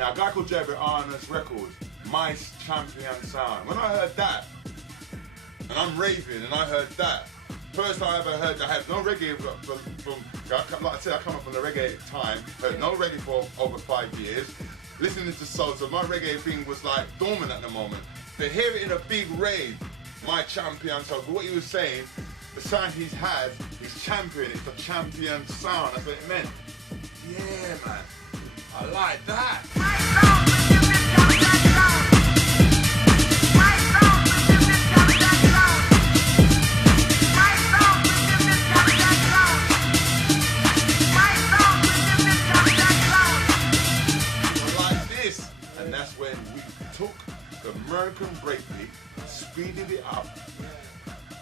Now, a guy called Jerry Arnold's records, My Champion Sound. When I heard that, and I'm raving, and I heard that, first time I ever heard that, I had no reggae from, like I said, I come up from the reggae time, heard no reggae for over 5 years, listening to soul, so my reggae thing was like dormant at the moment. To hear it in a big rave, My Champion Sound, what he was saying, the sound he's had, he's championing, it's the champion sound, that's what it meant. Yeah, man. I like that. Like this. And that's when we took the American breakbeat, speeded it up,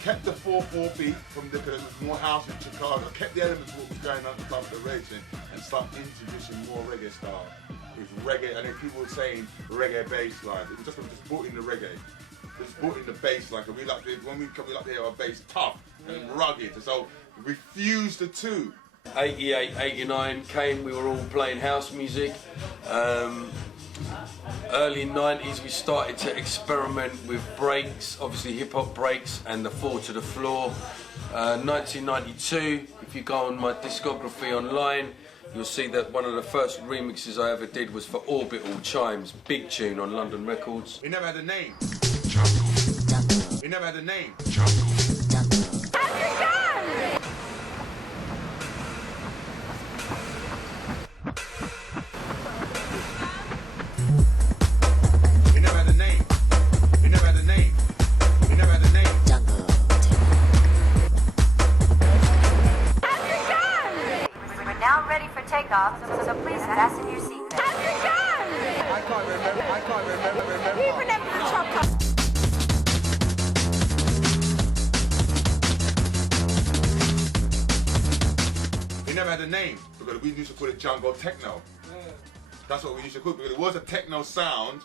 kept the 4/4 beat from the, because there was more house in Chicago, kept the elements of what was going on at the club of the racing, and started introducing more reggae style. It was reggae, and then people were saying reggae bass line. It was just brought in the reggae. Just brought in the bass line, because we like to, when we like to hear our bass tough and rugged, and so we fused the two. 88, 89 came, we were all playing house music. Early 90s we started to experiment with breaks, obviously hip hop breaks and the 4 to the floor. 1992, if you go on my discography online, you'll see that one of the first remixes I ever did was for Orbital Chimes, big tune on London Records. He never had a name. He never had a name. Takeoff, so please fasten your seatbelt. I can't remember. You remember the chopper. He never had a name, because we used to call it jungle techno. That's what we used to call it, because it was a techno sound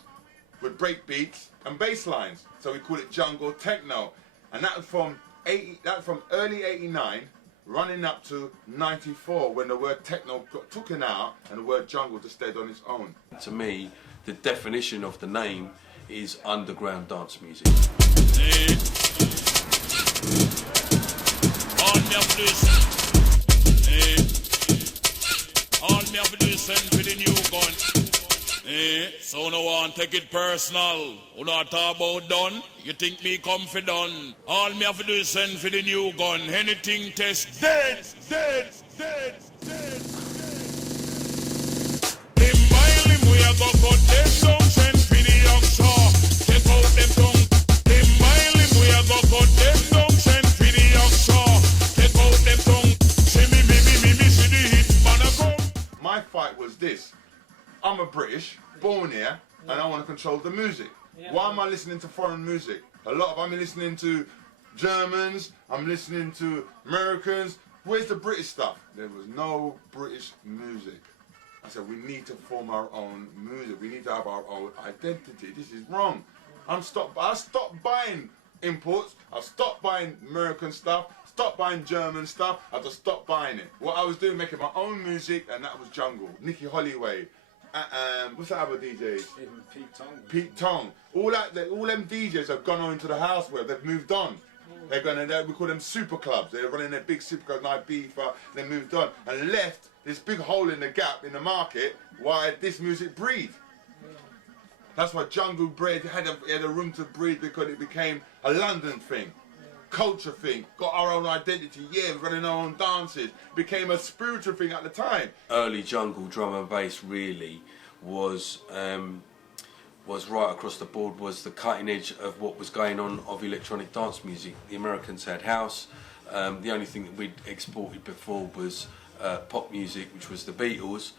with break beats and bass lines. So we called it jungle techno. And that was from early 89, running up to 94, when the word techno got taken out and the word jungle just stayed on its own. To me, the definition of the name is underground dance music. All me have to do is all me have to do is send for the new gun. So no one take it personal. You not talk about done. You think me come for done. All me have to do is send for the new gun. Anything test dead. Him while him we a go cut them down. Send for the offshore. Take out them tongue. Him while him we a go cut them down. Send for the offshore. Take out them tongue. See me, see the hit man a come. My fight was this. I'm a British, born here, and I want to control the music. Why am I listening to foreign music? I'm listening to Germans, I'm listening to Americans. Where's the British stuff? There was no British music. I said, we need to form our own music. We need to have our own identity. This is wrong. I stopped buying imports. I stopped buying American stuff. stopped buying German stuff. I just stopped buying it. What I was doing, making my own music, and that was jungle. Nicky Holloway. What's that other DJs? Pete Tong. Pete Tong. All them DJs have gone on into the house where they've moved on. They're going to, we call them super clubs. They're running their big super clubs like Ibiza. They moved on and left this big hole in the gap in the market. Why this music breathe? That's why jungle bred had a room to breathe, because it became a London thing, culture thing, got our own identity. Yeah, we're running our own dances. Became a spiritual thing at the time. Early jungle drum and bass really was right across the board, was the cutting edge of what was going on of electronic dance music. The Americans had house. The only thing that we'd exported before was pop music, which was the Beatles,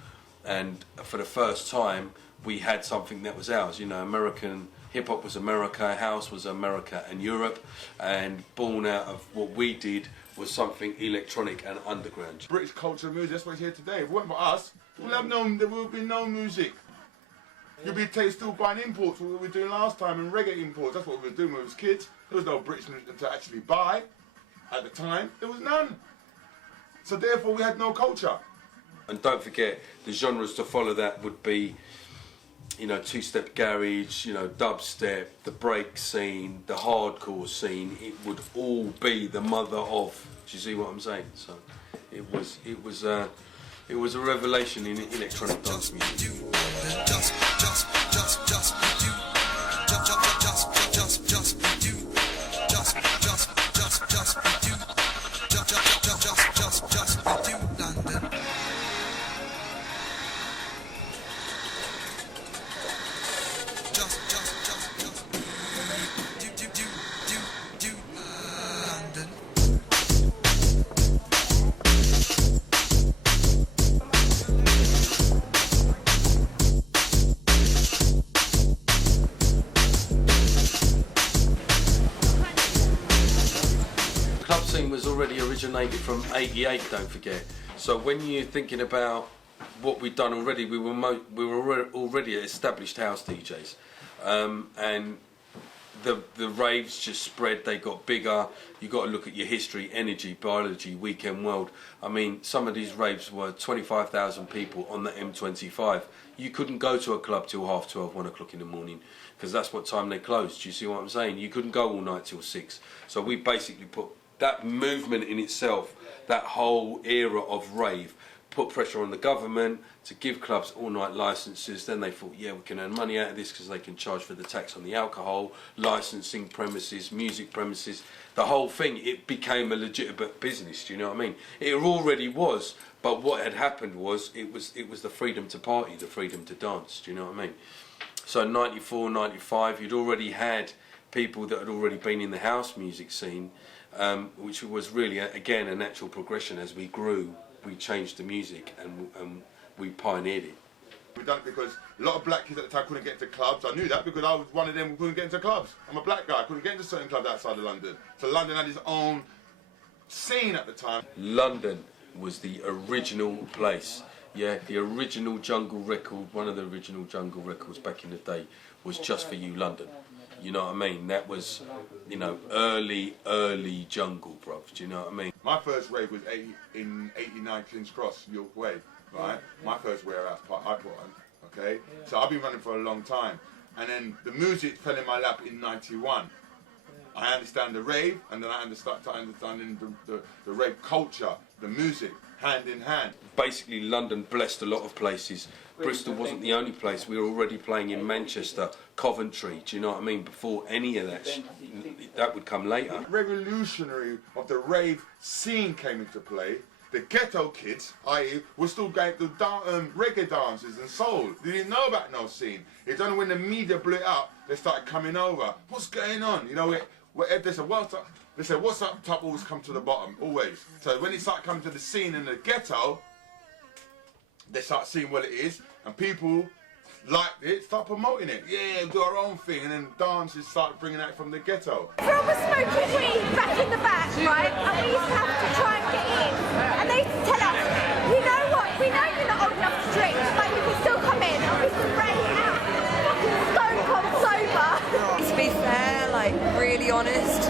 and for the first time we had something that was ours. You know, American hip-hop was America, house was America and Europe, and born out of what we did was something electronic and underground. British culture music, that's what's here today. If it weren't for us, there would be no music. You'd be still buying imports, what we were doing last time, and reggae imports. That's what we were doing when we was kids. There was no British music to actually buy at the time. There was none. So therefore we had no culture. And don't forget, the genres to follow that would be, you know, two-step garage, you know, dubstep, the break scene, the hardcore scene. It would all be the mother of. Do you see what I'm saying? So it was a revelation in electronic dance music. Was already originated from '88, don't forget. So when you're thinking about what we'd done already, we were already established house DJs, and the raves just spread. They got bigger. You got to look at your history, energy, biology, weekend world. I mean, some of these raves were 25,000 people on the M25. You couldn't go to a club till 12:30, 1 o'clock in the morning, because that's what time they closed. Do you see what I'm saying? You couldn't go all night till 6. So we basically put that movement in itself, that whole era of rave, put pressure on the government to give clubs all-night licences. Then they thought, yeah, we can earn money out of this because they can charge for the tax on the alcohol, licensing premises, music premises, the whole thing. It became a legitimate business, do you know what I mean? It already was, but what had happened was it was the freedom to party, the freedom to dance, do you know what I mean? So 94, 95, you'd already had people that had already been in the house music scene, which was really, again, a natural progression. As we grew, we changed the music and we pioneered it. We done it because a lot of black kids at the time couldn't get into clubs. I knew that because I was one of them who couldn't get into clubs. I'm a black guy, I couldn't get into certain clubs outside of London. So London had its own scene at the time. London was the original place. Yeah, the original jungle record, one of the original jungle records back in the day was Just For You London. You know what I mean? That was, you know, early jungle, bruv. Do you know what I mean? My first rave was in 89 King's Cross, York Way, right? My first warehouse part I put on, okay? So I've been running for a long time. And then the music fell in my lap in 91. I understand the rave, and then I start understanding the rave culture, the music, hand in hand. Basically, London blessed a lot of places. Bristol wasn't the only place. We were already playing in Manchester, Coventry, do you know what I mean? Before any of that, that would come later. Revolutionary of the rave scene came into play. The ghetto kids, i.e., were still going to reggae dances and soul. They didn't know about no scene. It's only when the media blew it up, they started coming over. What's going on? You know, they said, what's up? They said, what's up top always come to the bottom, always. So when they start coming to the scene in the ghetto, they start seeing what it is, and people liked it, start promoting it. Yeah, do our own thing, and then dances start bringing that from the ghetto. Everyone was smoking weed back in the back, right? And we used to have to try and get in. And they used to tell us, you know what, we know you're not old enough to drink, but you can still come in, and we used to break out fucking stone cold sober. To be fair, like, really honest,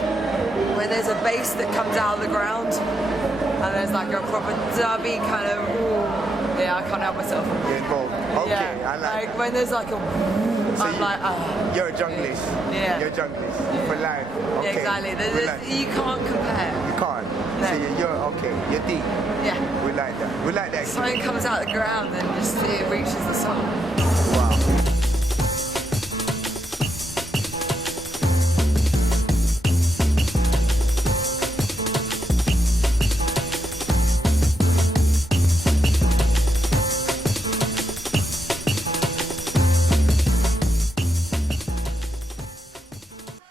when where there's a bass that comes out of the ground, and there's like a proper dubby kind of, ooh, yeah, I can't help myself. You're involved. Okay, Yeah, I like when there's like a, So I'm like, ah. You're a junglist. Yeah. You're a junglist for life. Yeah, Okay. exactly. We like- You can't compare. You can't. No. So you're okay. You're deep. Yeah. We like that. We like that. Something comes out of the ground and just it reaches the sun. Wow.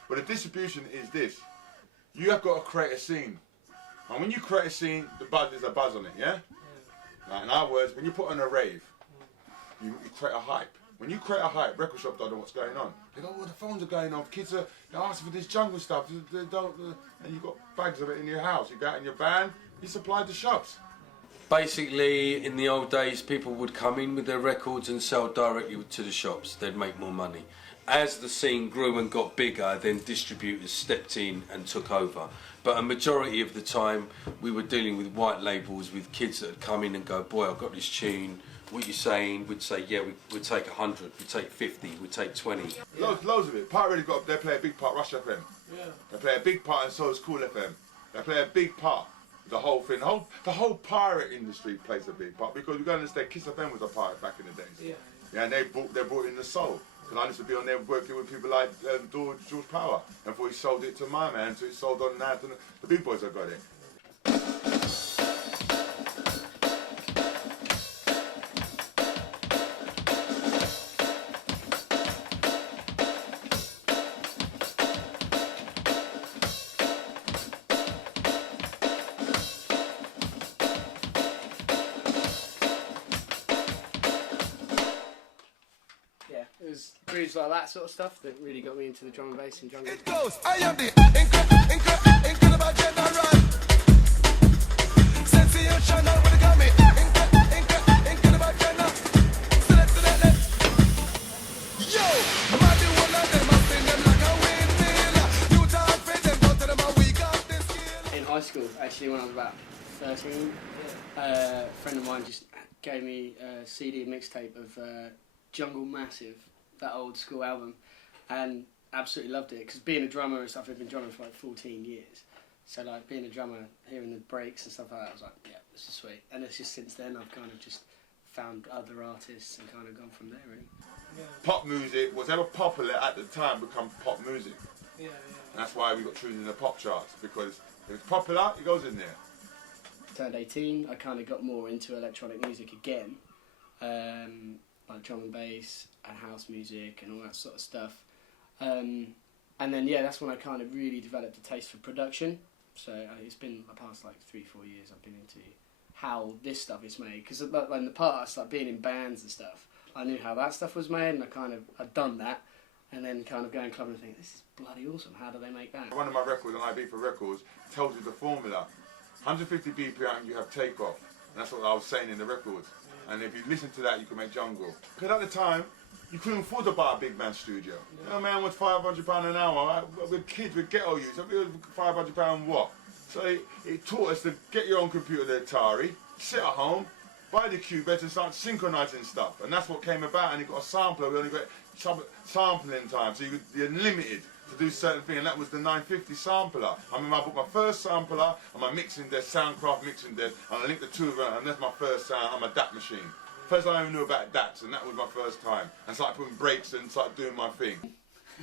But the distribution is this. You have got to create a scene. And when you create a scene, there's a buzz on it, yeah? Like, in other words, when you put on a rave, you create a hype. When you create a hype, record shop don't know what's going on. They go, oh, the phones are going off. Kids are asking for this jungle stuff. They don't, and you've got bags of it in your house. You go out in your van, you supply the shops. Basically, in the old days, people would come in with their records and sell directly to the shops. They'd make more money. As the scene grew and got bigger, then distributors stepped in and took over. But a majority of the time, we were dealing with white labels, with kids that would come in and go, boy, I've got this tune. What you saying? We'd say, yeah, we'd take 100, we'd take 50, we'd take 20. Loads of it. Part really got. They play a big part. Rush FM. Yeah. They play a big part, and so is Cool FM. They play a big part. The whole thing, the whole pirate industry plays a big part because we got to understand. Kiss FM was a pirate back in the days. Yeah. Yeah, and they brought in the soul. Because I used to be on there working with people like George Power, and before he sold it to my man, so he sold on now to the big boys that got it. It was grooves like that sort of stuff that really got me into the drum and bass and jungle. It goes, I am the incredible general. Sensational with the gummy. Incredible general. Select. Yo, I'm the one of them. I spin them like a windmill. You talk for them, go to them and we got this skill. In high school, actually, when I was about 13, a friend of mine just gave me a CD mixtape of Jungle Massive, that old school album, and absolutely loved it because being a drummer and stuff, I've been drumming for like 14 years, so like being a drummer, hearing the breaks and stuff like that, I was like, yeah, this is sweet. And it's just since then I've kind of just found other artists and kind of gone from there really. Yeah. Pop music, whatever popular at the time become pop music. Yeah. And that's why we got chosen in the pop charts, because if it's popular, it goes in there. Turned 18, I kind of got more into electronic music again. Like drum and bass and house music and all that sort of stuff. And then, yeah, that's when I kind of really developed a taste for production. So it's been the past like 3-4 years I've been into how this stuff is made. Because like, in the past, like being in bands and stuff, I knew how that stuff was made and I'd done that. And then kind of going club and think, this is bloody awesome, how do they make that? One of my records on Ibiza Records tells you the formula. 150 BPM, you have takeoff. And that's what I was saying in the records. And if you listen to that, you can make jungle. Because at the time, you couldn't afford to buy a big man studio. You know, man was £500 an hour. Right? With kids, with ghetto youth, £500 what? So it taught us to get your own computer, the Atari, sit at home, buy the Cubase and start synchronizing stuff. And that's what came about. And you got a sampler. We only got sampling time, so you're limited to do certain things, and that was the 950 sampler. I remember I bought my first sampler and my mixing desk, Soundcraft mixing desk, and I linked the two of them, and that's my first sound on my DAT machine. First time I ever knew about DATs, and that was my first time. And started putting breaks and started doing my thing.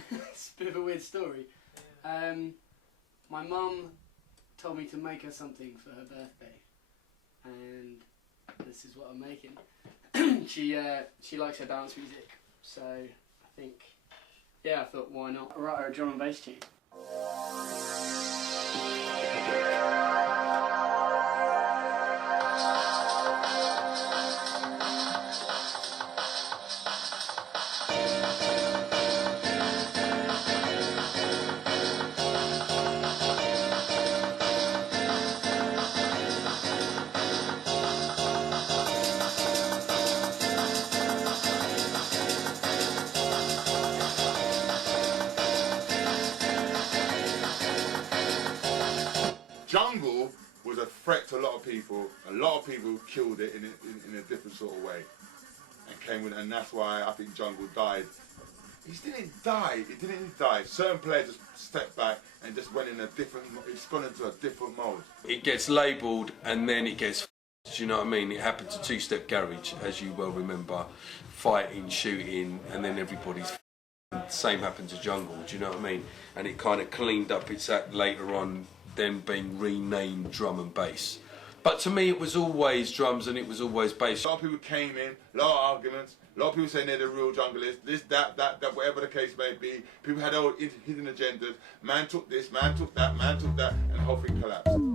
It's a bit of a weird story. My mum told me to make her something for her birthday, and this is what I'm making. She likes her dance music, so I think, yeah, I thought, why not write her a drum and bass tune. threat to a lot of people. A lot of people killed it in a different sort of way, and came with, and that's why I think Jungle died. He didn't die. He didn't die. Certain players just stepped back and just went in a different. It's gone into a different mode. It gets labelled and then it gets. Do you know what I mean? It happened to Two Step Garage, as you well remember, fighting, shooting, and then everybody's. Same happened to Jungle. Do you know what I mean? And it kind of cleaned up its act later on, then being renamed Drum and Bass. But to me, it was always drums and it was always bass. A lot of people came in, a lot of arguments. A lot of people saying they're the real junglists, this, that, whatever the case may be. People had all hidden agendas. Man took this, man took that, and the whole thing collapsed.